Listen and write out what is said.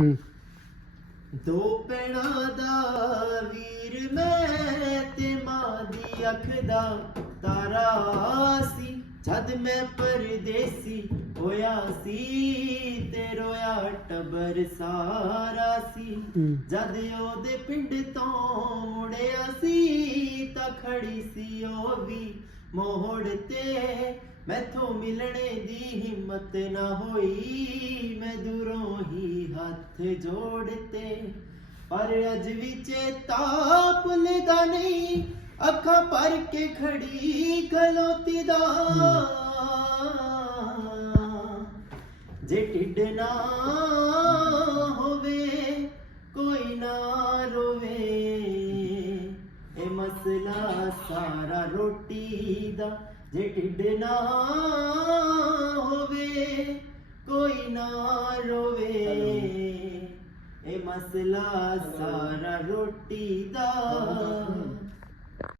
ਹੂੰ। ਦੋ ਪੈਣਾ ਦਾ ਵੀਰ ਮੈਂ ਤੇ ਮਾਂ ਦੀ ਅੱਖ ਦਾ ਤਾਰਾ ਸੀ। ਜਦ ਮੈਂ ਪਰਦੇਸੀ ਹੋਇਆ ਸੀ ਤੇ ਰੋਇਆ ਟੱਬਰ ਸਾਰਾ ਸੀ। ਜਦ ਉਹਦੇ ਪਿੰਡ ਤੋਂ ਮੁੜਿਆ ਸੀ ਤਾਂ ਖੜੀ ਸੀ ਉਹ ਵੀ ਮੋੜ ਤੇ। ਮੈਥੋਂ ਮਿਲਣੇ ਦੀ ਹਿੰਮਤ ਨਾ ਹੋਈ, ਮੈਂ ਦੂਰੋਂ ਹੀ ਹੱਥ ਜੋੜਤੇ। ਪਰ ਅੱਜ ਵੀ ਚੇਤਾ ਭੁੱਲਦਾ ਨਹੀਂ, ਅੱਖਾਂ ਭਰ ਕੇ ਖੜੀ ਖਲੋਤੀ ਦਾ। ਜੇ ਢਿੱਡ ਨਾ ਹੋਵੇ, ਕੋਈ ਨਾ ਰੋਵੇ। ਇਹ ਮਸਲਾ ਸਾਰਾ ਰੋਟੀ ਦਾ। ਜੇ ਢਿੱਡ ਨਾ ਕੋਈ ਨਾ ਰੋਵੇ ਇਹ ਮਸਲਾ ਸਾਰਾ ਰੋਟੀ ਦਾ